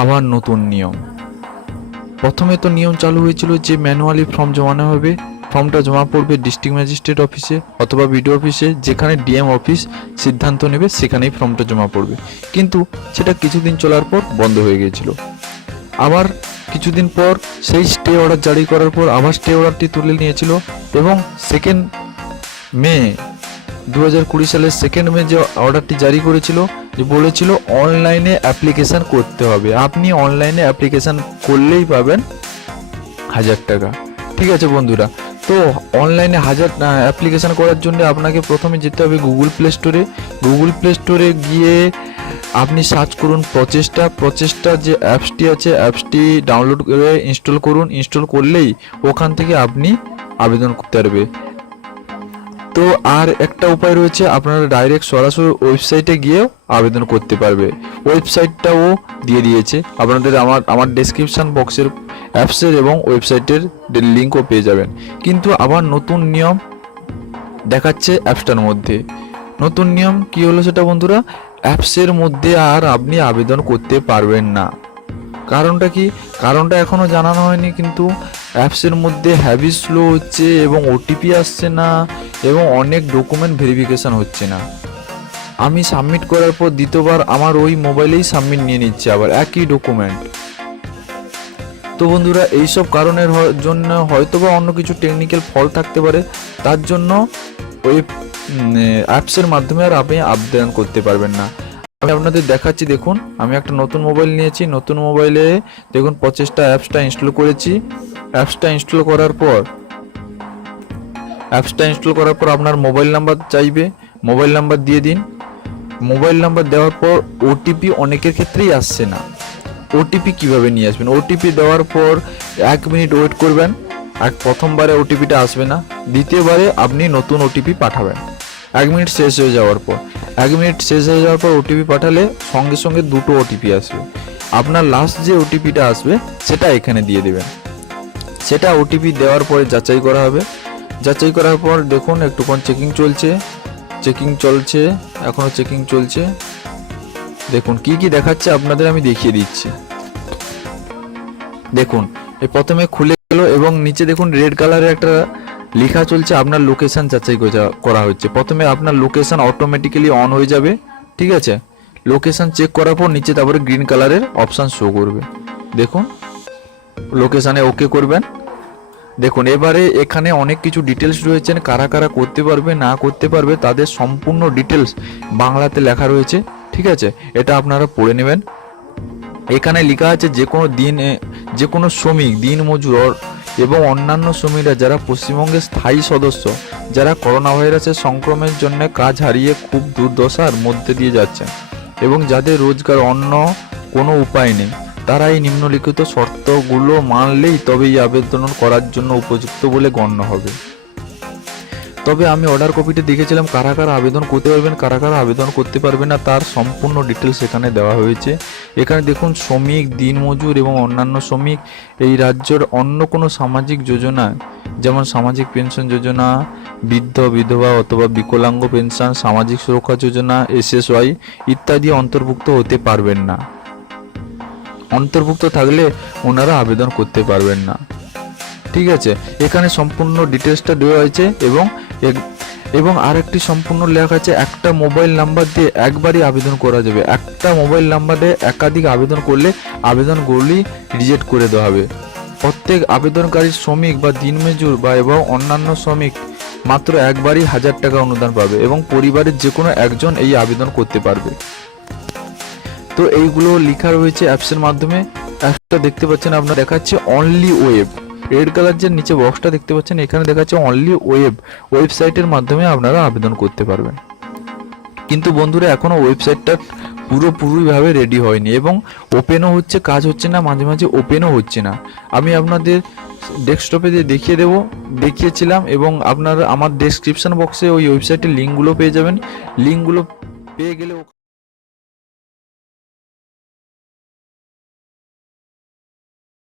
আবার নতুন নিয়ম। প্রথমে তো নিয়ম চালু হয়েছিল যে ম্যানুয়ালি ফর্ম জমানো হবে, ফর্মটা জমা পড়বে ডিস্ট্রিক্ট ম্যাজিস্ট্রেট অফিসে অথবা বিডিও অফিসে, যেখানে ডিএম অফিস সিদ্ধান্ত নেবে সেখানেই ফর্মটা জমা পড়বে। কিন্তু সেটা কিছুদিন চলার পর বন্ধ হয়ে গিয়েছিল। আবার কিছুদিন পর সেই স্টে অর্ডার জারি করার পর আবার স্টে অর্ডারটি তুলে নিয়েছিল এবং মে 2020 সালের 2 মে যে অর্ডারটি জারি করেছিল, যে বলেছিল অনলাইনে অ্যাপ্লিকেশান করতে হবে, আপনি অনলাইনে অ্যাপ্লিকেশান করলেই পাবেন 1000 টাকা। ঠিক আছে বন্ধুরা, তো অনলাইনে অ্যাপ্লিকেশান করার জন্য আপনাকে প্রথমে যেতে হবে গুগল প্লে স্টোরে গিয়ে আপনি সার্চ করুন প্রচেষ্টা যে অ্যাপসটি আছে, অ্যাপসটি ডাউনলোড করে ইনস্টল করলেই ওখান থেকে আপনি আবেদন করতে পারবে। তো আর একটা উপায় রয়েছে, আপনারা ডাইরেক্ট সরাসরি ওয়েবসাইটে গিয়েও আবেদন করতে পারবে। ওয়েবসাইটটাও দিয়ে দিয়েছে আপনাদের, আমার ডেসক্রিপশন বক্সের অ্যাপসের এবং ওয়েবসাইটের লিঙ্কও পেয়ে যাবেন। কিন্তু আবার নতুন নিয়ম দেখাচ্ছে অ্যাপসটার মধ্যে। নতুন নিয়ম কি হলো সেটা বন্ধুরা, অ্যাপসের মধ্যে আর আপনি আবেদন করতে পারবেন না। কারণটা কি? কারণটা এখনও জানানো হয়নি, কিন্তু অ্যাপসের মধ্যে হ্যাভি স্লো হচ্ছে এবং ওটিপি আসছে না এবং অনেক ডকুমেন্ট ভেরিফিকেশান হচ্ছে না। আমি সাবমিট করার পর দ্বিতীয়বার আমার ওই মোবাইলেই সাবমিট নিয়ে নিচ্ছে আবার একই ডকুমেন্ট। তো বন্ধুরা, এইসব কারণের জন্য হয়তোবা অন্য কিছু টেকনিক্যাল ফল্ট থাকতে পারে, তার জন্য ওই অ্যাপসের মাধ্যমে আর আপনি আবেদন করতে পারবেন না। আমি আপনাদের দেখাচ্ছি, দেখুন আমি একটা নতুন মোবাইল নিয়েছি, নতুন মোবাইলে দেখুন প্রচেষ্টা অ্যাপসটা ইনস্টল করেছি। অ্যাপসটা ইনস্টল করার পর আপনার মোবাইল নাম্বার চাইবে, মোবাইল নাম্বার দিয়ে দিন। মোবাইল নাম্বার দেওয়ার পর ওটিপি অনেকের ক্ষেত্রেই আসছে না। ওটিপি কিভাবে নিয়ে আসবেন? ওটিপি দেওয়ার পর 1 মিনিট ওয়েট করবেন। প্রথমবারে ওটিপিটা আসবে না, দ্বিতীয়বারে আপনি নতুন ওটিপি পাঠাবেন। 1 মিনিট শেষ হয়ে যাওয়ার পর ওটিপি পাঠালে সঙ্গে সঙ্গে 2টো ওটিপি আসবে। আপনার লাস্ট যে ওটিপিটা আসবে সেটা এখানে দিয়ে দেবেন। সেটা ওটিপি দেওয়ার পরে যাচাই করা হবে। যাচাই করার পর দেখুন একটুক্ষণ চেকিং চলছে। দেখুন কি দেখাচ্ছে আপনাদের আমি দেখিয়ে দিচ্ছি। দেখুন এই প্রথমে খুলে গেল এবং নিচে দেখুন রেড কালারের একটা লেখা চলছে, আপনার লোকেশন যাচাই করা হচ্ছে। প্রথমে আপনার লোকেশন অটোমেটিক্যালি অন হয়ে যাবে, ঠিক আছে। লোকেশন চেক করার পর নিচে তারপরে গ্রিন কালারের অপশান শো করবে। দেখুন লোকেশানে ওকে করবেন। দেখুন এবারে এখানে অনেক কিছু ডিটেলস রয়েছেন, কারা কারা করতে পারবে না করতে পারবে তাদের সম্পূর্ণ ডিটেলস বাংলাতে লেখা রয়েছে, ঠিক আছে। এটা আপনারা পড়ে নেবেন। এখানে লেখা আছে যে কোনো শ্রমিক, দিনমজুর এবং অন্যান্য শ্রমিকরা যারা পশ্চিমবঙ্গের স্থায়ী সদস্য, যারা করোনা ভাইরাসের সংক্রমণের জন্য কাজ হারিয়ে খুব দুর্দশার মধ্যে দিয়ে যাচ্ছেন এবং যাদের রোজগার অন্য কোনো উপায় নেই, তারা এই নিম্নলিখিত শর্তগুলো মানলেই তবে এই আবেদন করার জন্য উপযুক্ত বলে গণ্য হবে। তবে আমি অর্ডার কপিতে দেখেছিলাম কারা কারা আবেদন করতে পারবেন, কারা কারা আবেদন করতে পারবে না, তার সম্পূর্ণ ডিটেলস এখানে দেওয়া হয়েছে। এখানে দেখুন শ্রমিক, দিনমজুর এবং অন্যান্য শ্রমিক, এই রাজ্যের অন্য কোনো সামাজিক যোজনা যেমন সামাজিক পেনশন যোজনা, বৃদ্ধ বিধবা অথবা বিকলাঙ্গ পেনশন, সামাজিক সুরক্ষা যোজনা, SSY ইত্যাদি অন্তর্ভুক্ত হতে পারবেন না। অন্তর্ভুক্ত থাকলে ওনারা আবেদন করতে পারবেন না, ঠিক আছে। এখানে সম্পূর্ণ ডিটেলসটা দেওয়া হয়েছে এবং আরেকটি সম্পূর্ণ লেখা আছে একটা মোবাইল নাম্বার দিয়ে একবারই আবেদন করা যাবে। একটা মোবাইল নাম্বারে একাধিক আবেদন করলে আবেদনগুলি রিজেক্ট করে দেওয়া হবে। প্রত্যেক আবেদনকারী শ্রমিক বা দিনমজুর এবং অন্যান্য শ্রমিক মাত্র একবারই 1000 টাকা অনুদান পাবে এবং পরিবারের যে কোনো একজন এই আবেদন করতে পারবে। তো এইগুলো লেখা রয়েছে অ্যাপসের মাধ্যমে। অ্যাপসটা দেখতে পাচ্ছেন আপনারা, দেখাচ্ছে অনলি ওয়েব, রেড কালার যে নিচে বক্সটা দেখতে পাচ্ছেন এখানে দেখাচ্ছে অনলি ওয়েবসাইটের মাধ্যমে আপনারা আবেদন করতে পারবেন। কিন্তু বন্ধুরা এখনো ওয়েবসাইটটা পুরোপুরিভাবে রেডি হয়নি এবং ওপেনও হচ্ছে, কাজ হচ্ছে না, মাঝে মাঝে ওপেনও হচ্ছে না। আমি আপনাদের ডেস্কটপে দিয়ে দেখিয়েছিলাম এবং আপনারা আমার ডেসক্রিপশন বক্সে ওই ওয়েবসাইটের লিঙ্কগুলো পেয়ে যাবেন। লিঙ্কগুলো পেয়ে গেলে